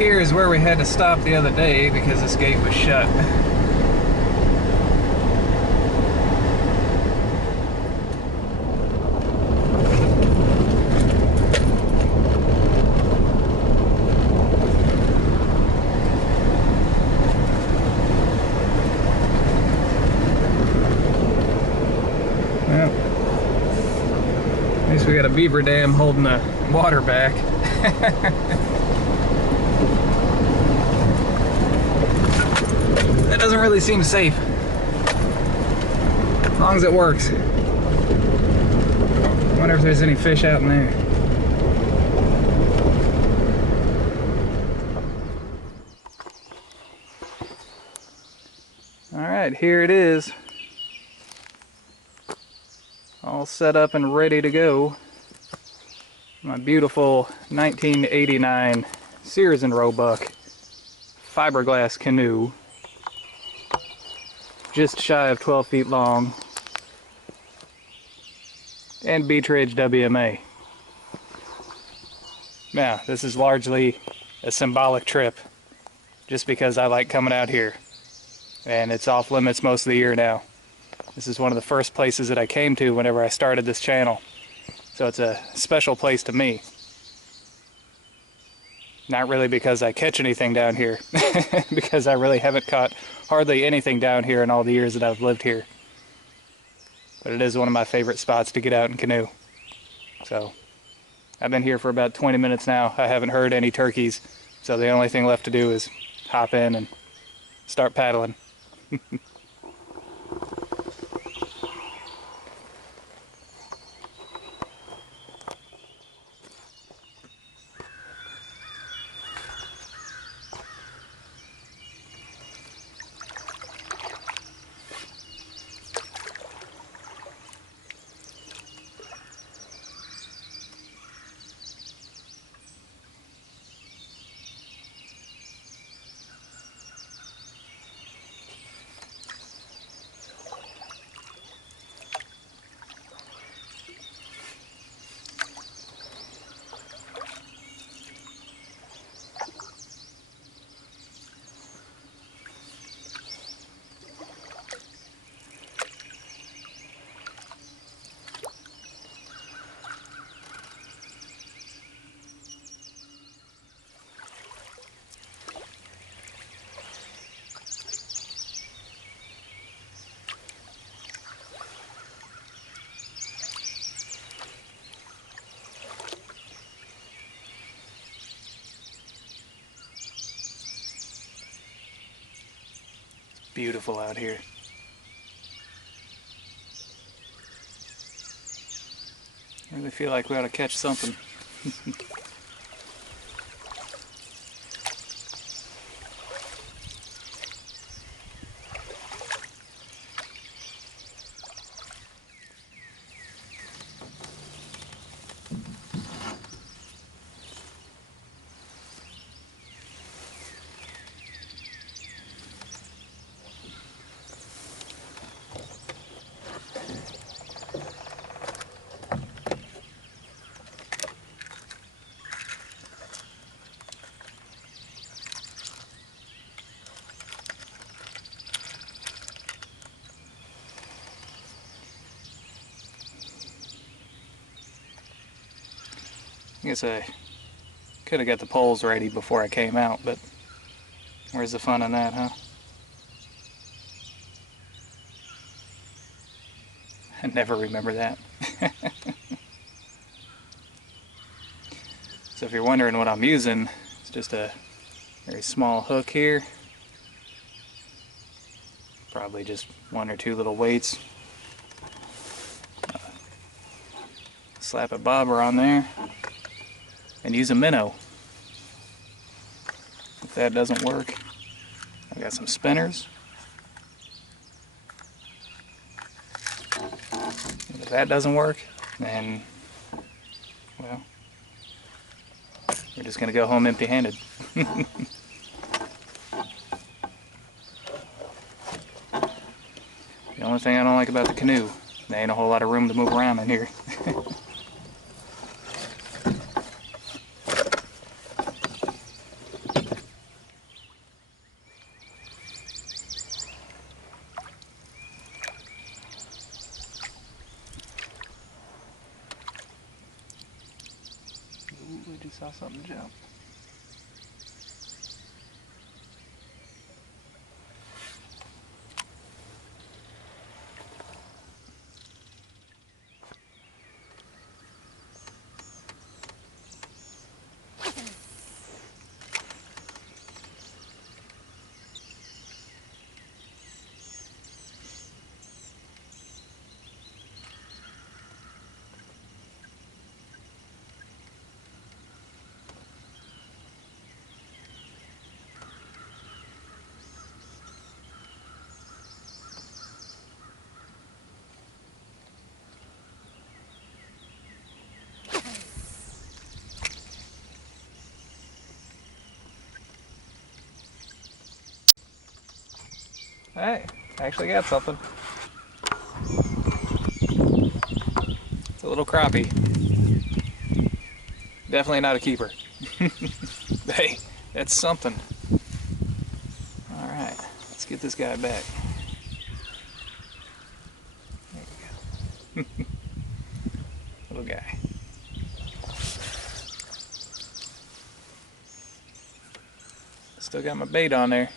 here is where we had to stop the other day because this gate was shut. Well, at least we got a beaver dam holding the water back. That doesn't really seem safe. As long as it works. Wonder if there's any fish out in there. Alright, here it is. All set up and ready to go. My beautiful 1989 Sears and Roebuck fiberglass canoe. Just shy of 12 feet long. And Beech Ridge WMA. Now, this is largely a symbolic trip, just because I like coming out here. And it's off limits most of the year now. This is one of the first places that I came to whenever I started this channel. So it's a special place to me. Not really because I catch anything down here, because I really haven't caught hardly anything down here in all the years that I've lived here. But it is one of my favorite spots to get out and canoe. So, I've been here for about 20 minutes now. I haven't heard any turkeys, so the only thing left to do is hop in and start paddling. Beautiful out here. I really feel like we ought to catch something. I guess I could have got the poles ready before I came out, but where's the fun in that, huh? I never remember that. So if you're wondering what I'm using, it's just a very small hook here. Probably just one or two little weights. Slap a bobber on there. And use a minnow. If that doesn't work, I've got some spinners. And if that doesn't work, then, well, we're just gonna go home empty-handed. The only thing I don't like about the canoe, there ain't a whole lot of room to move around in here. saw something jump. Hey, I actually got something. It's a little crappie. Definitely not a keeper. Hey, that's something. Alright, let's get this guy back. There we go. Little guy. Still got my bait on there.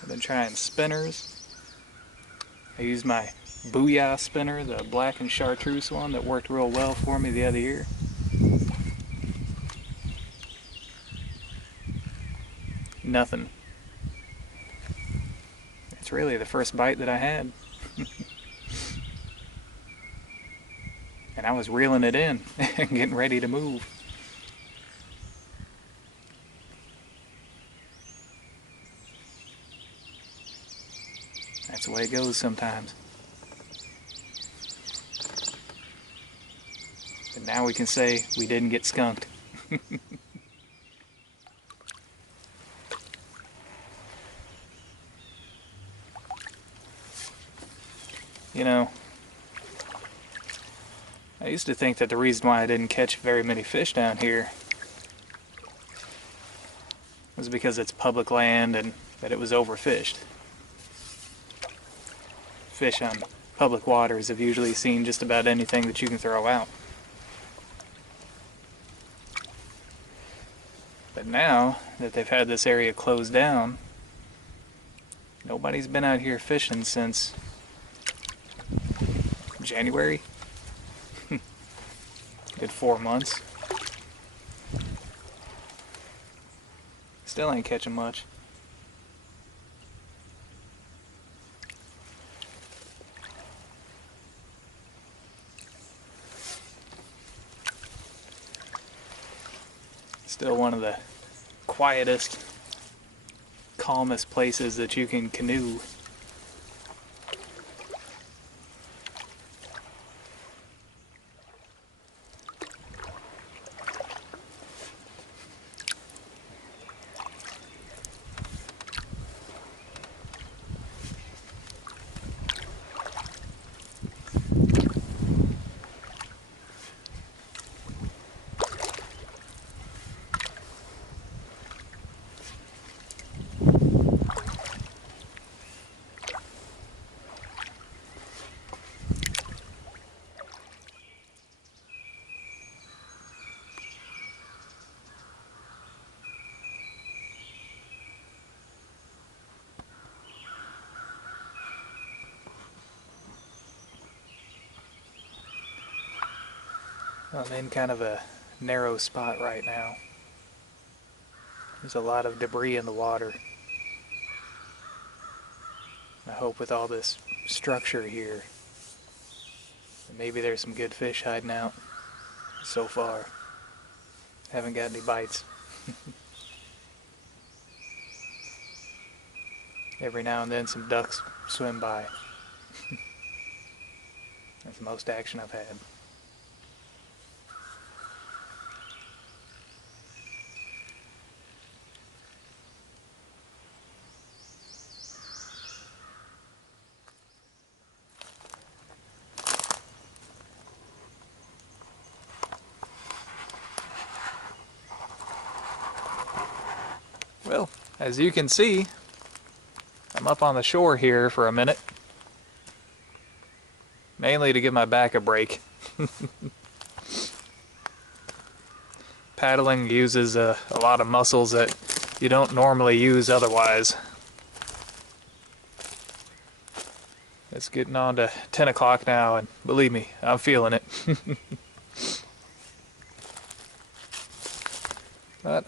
I've been trying spinners. I used my Booyah spinner, the black and chartreuse one that worked real well for me the other year. Nothing. It's really the first bite that I had. And I was reeling it in and getting ready to move. That's the way it goes sometimes. And now we can say we didn't get skunked. You know, I used to think that the reason why I didn't catch very many fish down here was because it's public land and that it was overfished. Fish on public waters have usually seen just about anything that you can throw out. But now that they've had this area closed down, nobody's been out here fishing since January. Good 4 months. Still ain't catching much. Still one of the quietest, calmest places that you can canoe. I'm in kind of a narrow spot right now. There's a lot of debris in the water. I hope with all this structure here, that maybe there's some good fish hiding out. So far, haven't got any bites. Every now and then some ducks swim by. That's the most action I've had. Well, as you can see, I'm up on the shore here for a minute. mainly to give my back a break. Paddling uses a lot of muscles that you don't normally use otherwise. It's getting on to 10 o'clock now, and believe me, I'm feeling it. But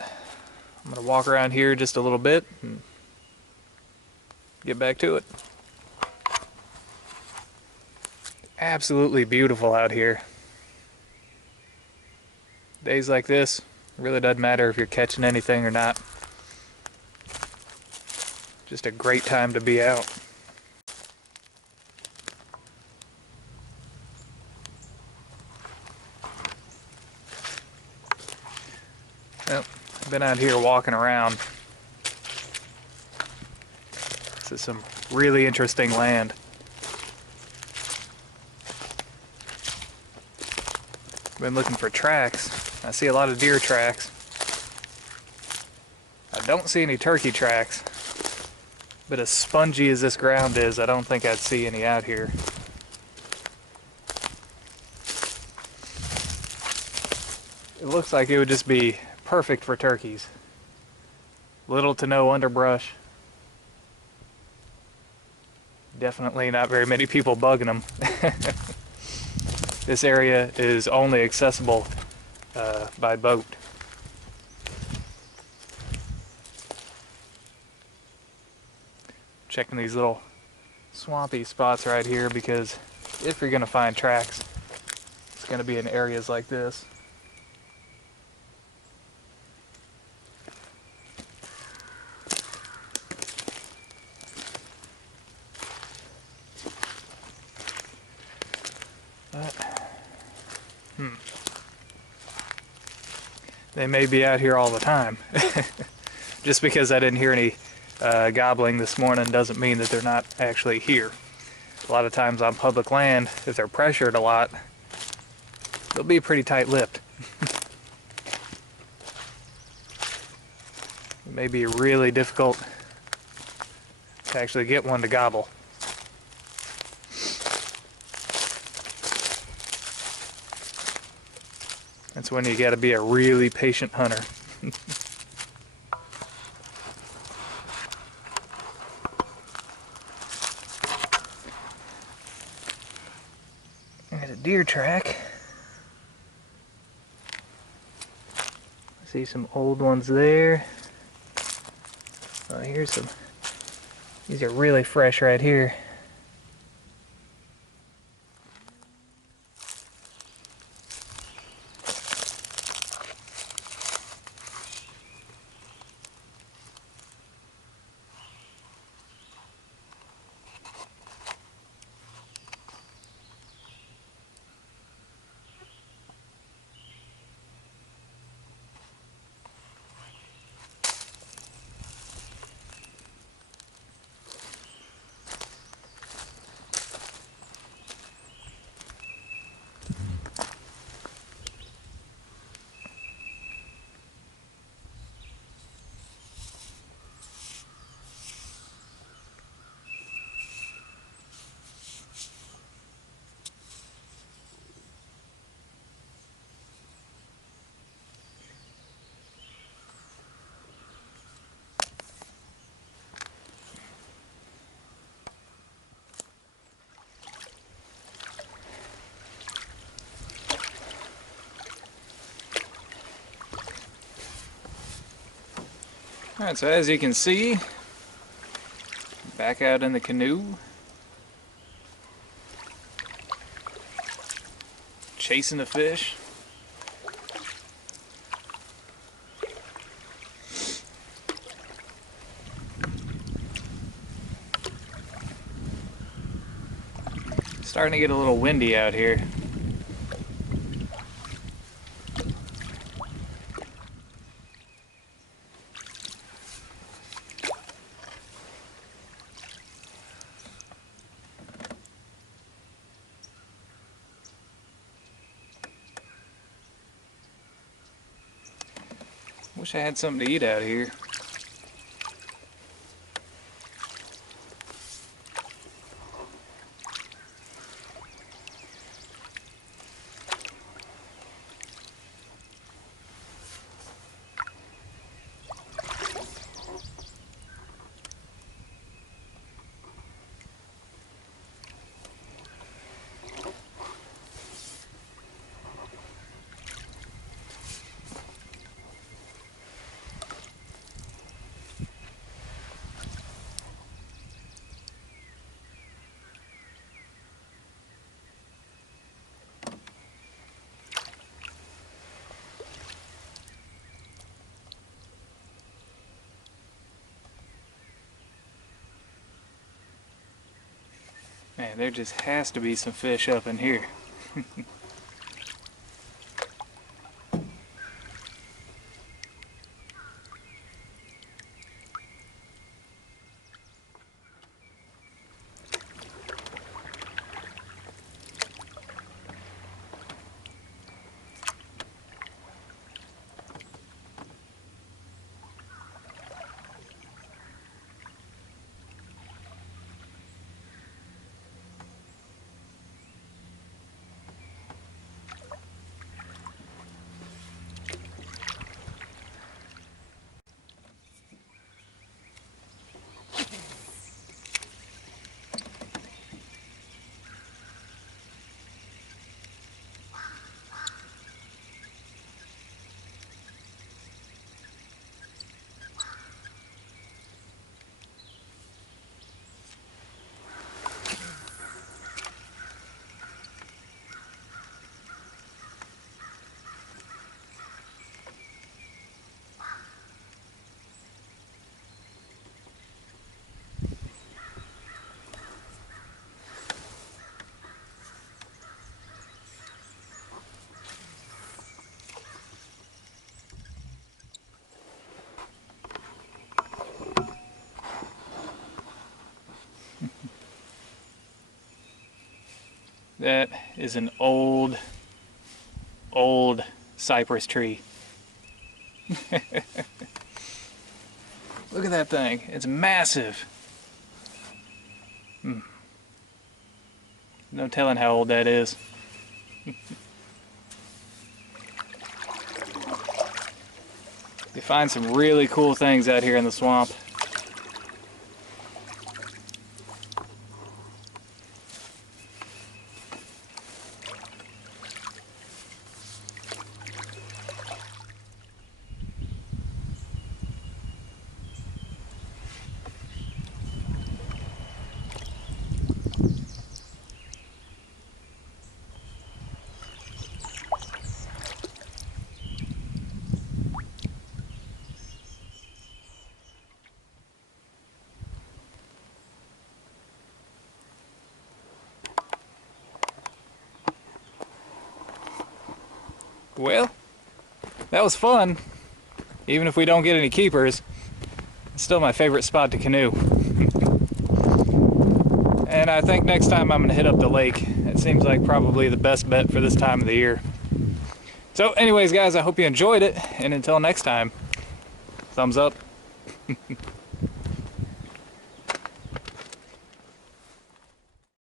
I'm going to walk around here just a little bit and get back to it. Absolutely beautiful out here. Days like this, it really doesn't matter if you're catching anything or not. Just a great time to be out. Well, I've been out here walking around. This is some really interesting land. Been looking for tracks. I see a lot of deer tracks. I don't see any turkey tracks. But as spongy as this ground is, I don't think I'd see any out here. It looks like it would just be perfect for turkeys. Little to no underbrush. Definitely not very many people bugging them. This area is only accessible by boat. Checking these little swampy spots right here, because if you're going to find tracks, it's going to be in areas like this. They may be out here all the time. Just because I didn't hear any gobbling this morning doesn't mean that they're not actually here. A lot of times on public land, if they're pressured a lot, they'll be pretty tight-lipped. It may be really difficult to actually get one to gobble. That's when you gotta be a really patient hunter. There's a deer track. I see some old ones there. Oh, here's some. These are really fresh right here. Alright, so as you can see, back out in the canoe, chasing the fish. Starting to get a little windy out here. Wish I had something to eat out here. Man, there just has to be some fish up in here. That is an old cypress tree. Look at that thing. It's massive. No telling how old that is. You find some really cool things out here in the swamp. Well, that was fun. Even if we don't get any keepers, it's still my favorite spot to canoe. And I think next time I'm gonna hit up the lake. It seems like probably the best bet for this time of the year. So anyways guys, I hope you enjoyed it, and until next time, thumbs up.